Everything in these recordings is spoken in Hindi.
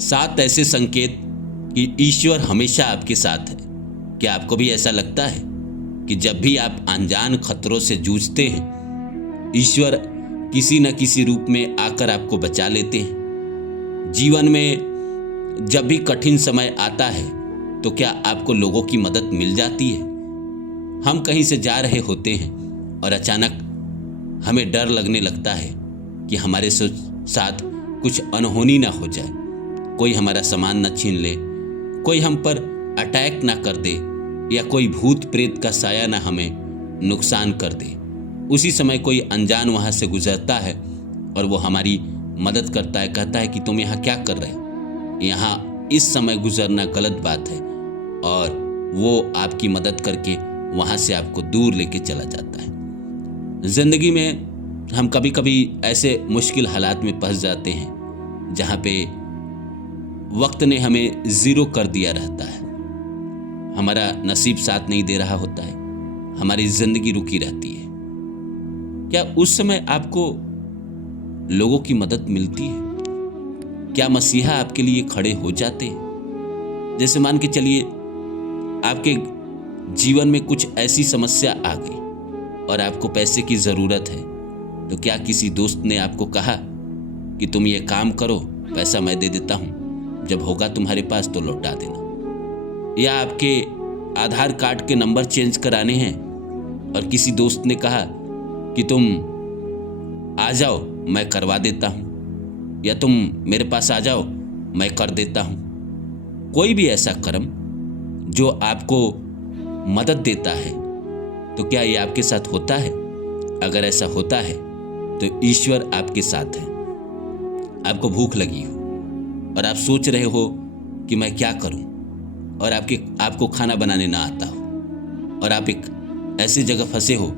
7 ऐसे संकेत कि ईश्वर हमेशा आपके साथ है। क्या आपको भी ऐसा लगता है कि जब भी आप अनजान खतरों से जूझते हैं, ईश्वर किसी न किसी रूप में आकर आपको बचा लेते हैं? जीवन में जब भी कठिन समय आता है तो क्या आपको लोगों की मदद मिल जाती है? हम कहीं से जा रहे होते हैं और अचानक हमें डर लगने लगता है कि हमारे साथ कुछ अनहोनी ना हो जाए, कोई हमारा सामान न छीन ले, कोई हम पर अटैक ना कर दे, या कोई भूत प्रेत का साया ना हमें नुकसान कर दे। उसी समय कोई अनजान वहाँ से गुजरता है और वो हमारी मदद करता है, कहता है कि तुम यहाँ क्या कर रहे हो, यहाँ इस समय गुजरना गलत बात है, और वो आपकी मदद करके वहाँ से आपको दूर लेके चला जाता है। ज़िंदगी में हम कभी कभी ऐसे मुश्किल हालात में फंस जाते हैं जहाँ पे वक्त ने हमें ज़ीरो कर दिया रहता है, हमारा नसीब साथ नहीं दे रहा होता है, हमारी ज़िंदगी रुकी रहती है। क्या उस समय आपको लोगों की मदद मिलती है? क्या मसीहा आपके लिए खड़े हो जाते हैं? जैसे मान के चलिए आपके जीवन में कुछ ऐसी समस्या आ गई और आपको पैसे की ज़रूरत है, तो क्या किसी दोस्त ने आपको कहा कि तुम ये काम करो, पैसा मैं दे देता हूँ, जब होगा तुम्हारे पास तो लौटा देना? या आपके आधार कार्ड के नंबर चेंज कराने हैं और किसी दोस्त ने कहा कि तुम आ जाओ मैं करवा देता हूँ, या तुम मेरे पास आ जाओ मैं कर देता हूँ। कोई भी ऐसा कर्म जो आपको मदद देता है, तो क्या ये आपके साथ होता है? अगर ऐसा होता है तो ईश्वर आपके साथ है। आपको भूख लगी हो और आप सोच रहे हो कि मैं क्या करूं, और आपको खाना बनाने ना आता हो, और आप एक ऐसी जगह फंसे हो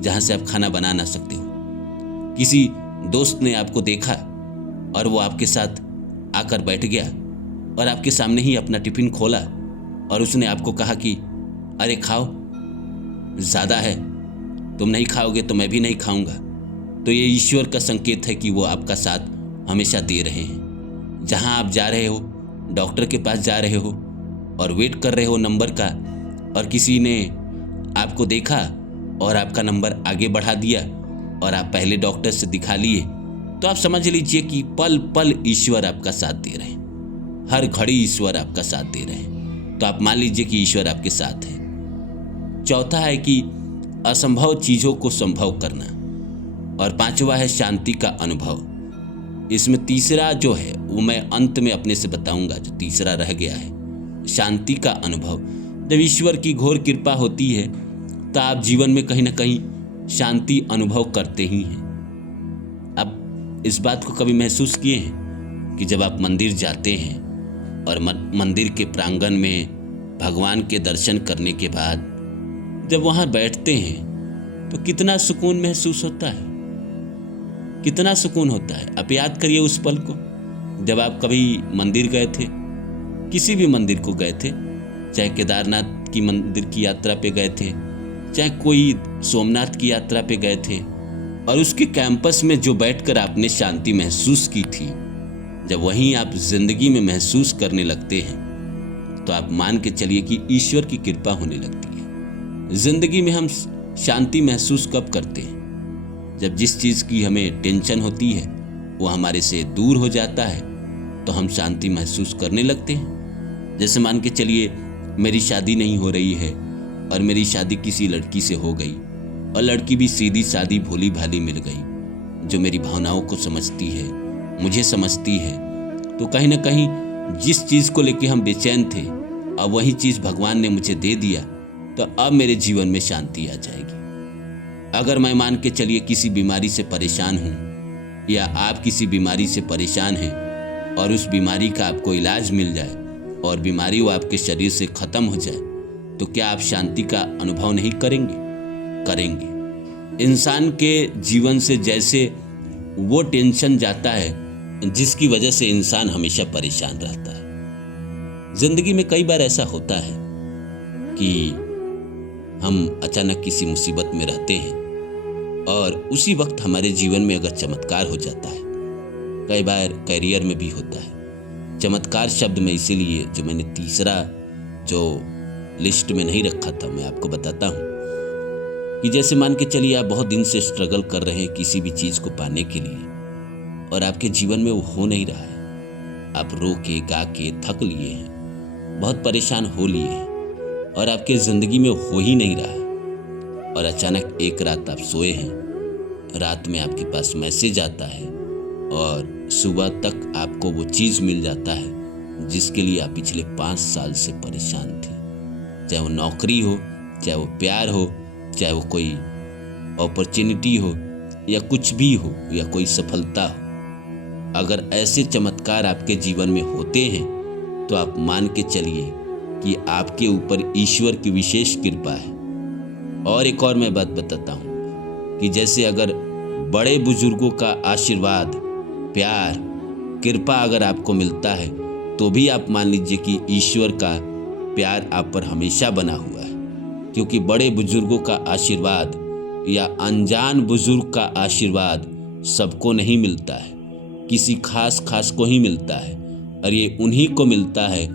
जहां से आप खाना बना ना सकते हो। किसी दोस्त ने आपको देखा और वो आपके साथ आकर बैठ गया और आपके सामने ही अपना टिफिन खोला और उसने आपको कहा कि अरे खाओ, ज़्यादा है, तुम नहीं खाओगे तो मैं भी नहीं खाऊंगा। तो ये ईश्वर का संकेत है कि वो आपका साथ हमेशा दे रहे हैं। जहां आप जा रहे हो, डॉक्टर के पास जा रहे हो और वेट कर रहे हो नंबर का, और किसी ने आपको देखा और आपका नंबर आगे बढ़ा दिया और आप पहले डॉक्टर से दिखा लिए, तो आप समझ लीजिए कि पल पल ईश्वर आपका साथ दे रहे हैं, हर घड़ी ईश्वर आपका साथ दे रहे हैं। तो आप मान लीजिए कि ईश्वर आपके साथ है। चौथा है कि असंभव चीज़ों को संभव करना, और 5वां है शांति का अनुभव। इसमें तीसरा जो है वो मैं अंत में अपने से बताऊंगा, जो तीसरा रह गया है शांति का अनुभव। जब ईश्वर की घोर कृपा होती है तो आप जीवन में कहीं ना कहीं शांति अनुभव करते ही हैं। अब इस बात को कभी महसूस किए हैं कि जब आप मंदिर जाते हैं और मंदिर के प्रांगण में भगवान के दर्शन करने के बाद जब वहाँ बैठते हैं तो कितना सुकून महसूस होता है, कितना सुकून होता है। आप याद करिए उस पल को, जब आप कभी मंदिर गए थे, किसी भी मंदिर को गए थे, चाहे केदारनाथ की मंदिर की यात्रा पे गए थे, चाहे कोई सोमनाथ की यात्रा पे गए थे, और उसके कैंपस में जो बैठकर आपने शांति महसूस की थी, जब वहीं आप जिंदगी में महसूस करने लगते हैं तो आप मान के चलिए कि ईश्वर की कृपा होने लगती है। जिंदगी में हम शांति महसूस कब करते हैं? जब जिस चीज़ की हमें टेंशन होती है वो हमारे से दूर हो जाता है तो हम शांति महसूस करने लगते हैं। जैसे मान के चलिए मेरी शादी नहीं हो रही है और मेरी शादी किसी लड़की से हो गई, और लड़की भी सीधी सादी भोली भाली मिल गई जो मेरी भावनाओं को समझती है, मुझे समझती है, तो कहीं ना कहीं जिस चीज़ को लेके हम बेचैन थे अब वही चीज़ भगवान ने मुझे दे दिया, तो अब मेरे जीवन में शांति आ जाएगी। अगर मैं मान के चलिए किसी बीमारी से परेशान हूँ, या आप किसी बीमारी से परेशान हैं और उस बीमारी का आपको इलाज मिल जाए और बीमारी वो आपके शरीर से ख़त्म हो जाए, तो क्या आप शांति का अनुभव नहीं करेंगे? करेंगे। इंसान के जीवन से जैसे वो टेंशन जाता है जिसकी वजह से इंसान हमेशा परेशान रहता है। जिंदगी में कई बार ऐसा होता है कि हम अचानक किसी मुसीबत में रहते हैं और उसी वक्त हमारे जीवन में अगर चमत्कार हो जाता है, कई बार करियर में भी होता है, चमत्कार शब्द में इसीलिए जो मैंने तीसरा जो लिस्ट में नहीं रखा था, मैं आपको बताता हूँ कि जैसे मान के चलिए आप बहुत दिन से स्ट्रगल कर रहे हैं किसी भी चीज़ को पाने के लिए और आपके जीवन में वो हो नहीं रहा है। आप रो के गा के थक लिए हैं, बहुत परेशान हो लिए हैं और आपके ज़िंदगी में हो ही नहीं रहा है। और अचानक एक रात आप सोए हैं, रात में आपके पास मैसेज आता है और सुबह तक आपको वो चीज़ मिल जाता है जिसके लिए आप पिछले 5 साल से परेशान थे। चाहे वो नौकरी हो, चाहे वो प्यार हो, चाहे वो कोई अपॉर्चुनिटी हो या कुछ भी हो या कोई सफलता हो। अगर ऐसे चमत्कार आपके जीवन में होते हैं तो आप मान के चलिए कि आपके ऊपर ईश्वर की विशेष कृपा है। और एक और मैं बात बताता हूँ कि जैसे अगर बड़े बुजुर्गों का आशीर्वाद, प्यार, कृपा अगर आपको मिलता है तो भी आप मान लीजिए कि ईश्वर का प्यार आप पर हमेशा बना हुआ है, क्योंकि बड़े बुजुर्गों का आशीर्वाद या अनजान बुजुर्ग का आशीर्वाद सबको नहीं मिलता है, किसी खास को ही मिलता है। और ये उन्हीं को मिलता है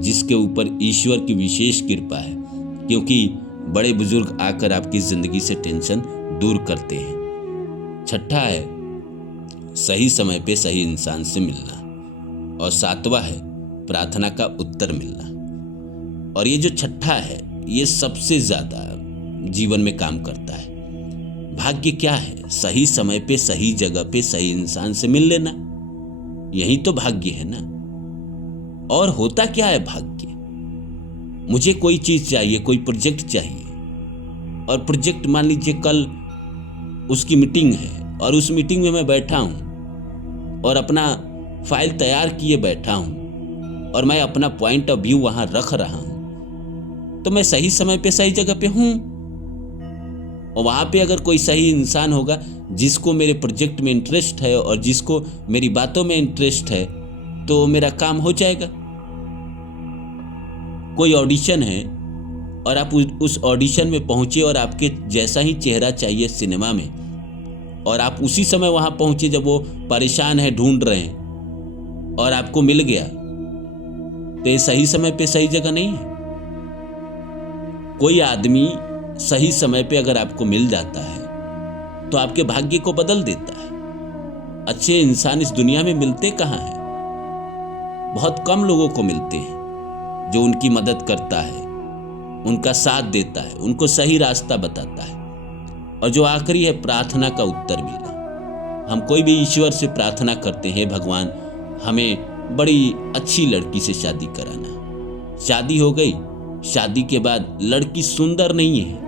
जिसके ऊपर ईश्वर की विशेष कृपा है, क्योंकि बड़े बुजुर्ग आकर आपकी ज़िंदगी से टेंशन दूर करते हैं। छठा है सही समय पे सही इंसान से मिलना और सातवां है प्रार्थना का उत्तर मिलना। और ये जो छठा है ये सबसे ज़्यादा जीवन में काम करता है। भाग्य क्या है? सही समय पे सही जगह पे सही इंसान से मिल लेना, यही तो भाग्य है ना। और होता क्या है भाग्य? मुझे कोई चीज चाहिए, कोई प्रोजेक्ट चाहिए और प्रोजेक्ट मान लीजिए कल उसकी मीटिंग है और उस मीटिंग में मैं बैठा हूं और अपना फाइल तैयार किए बैठा हूं और मैं अपना पॉइंट ऑफ व्यू वहां रख रहा हूं, तो मैं सही समय पे सही जगह पे हूं। और वहाँ पे अगर कोई सही इंसान होगा जिसको मेरे प्रोजेक्ट में इंटरेस्ट है और जिसको मेरी बातों में इंटरेस्ट है तो मेरा काम हो जाएगा। कोई ऑडिशन है और आप उस ऑडिशन में पहुँचे और आपके जैसा ही चेहरा चाहिए सिनेमा में और आप उसी समय वहाँ पहुँचे जब वो परेशान है, ढूंढ रहे हैं और आपको मिल गया, तो ये सही समय पे सही जगह नहीं है। कोई आदमी सही समय पे अगर आपको मिल जाता है तो आपके भाग्य को बदल देता है। अच्छे इंसान इस दुनिया में मिलते कहाँ हैं? बहुत कम लोगों को मिलते हैं जो उनकी मदद करता है, उनका साथ देता है, उनको सही रास्ता बताता है। और जो आखिरी है प्रार्थना का उत्तर मिलना। हम कोई भी ईश्वर से प्रार्थना करते हैं, भगवान हमें बड़ी अच्छी लड़की से शादी कराना। शादी हो गई, शादी के बाद लड़की सुंदर नहीं है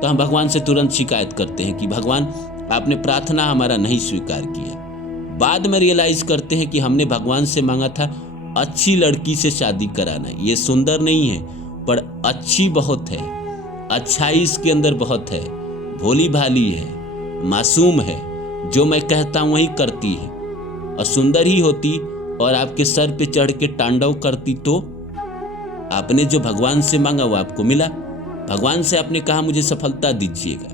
तो हम भगवान से तुरंत शिकायत करते हैं कि भगवान आपने प्रार्थना हमारा नहीं स्वीकार किया। बाद में रियलाइज करते हैं कि हमने भगवान से मांगा था अच्छी लड़की से शादी कराना। ये सुंदर नहीं है पर अच्छी बहुत है, अच्छाई इसके अंदर बहुत है, भोली भाली है, मासूम है, जो मैं कहता हूँ वही करती है। और सुंदर ही होती और आपके सर पे चढ़ के तांडव करती तो आपने जो भगवान से मांगा वो आपको मिला। भगवान से आपने कहा मुझे सफलता दीजिएगा,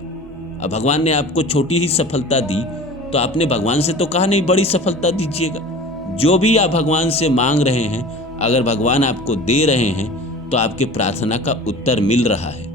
अब भगवान ने आपको छोटी ही सफलता दी तो आपने भगवान से तो कहा नहीं बड़ी सफलता दीजिएगा। जो भी आप भगवान से मांग रहे हैं, अगर भगवान आपको दे रहे हैं तो आपके प्रार्थना का उत्तर मिल रहा है।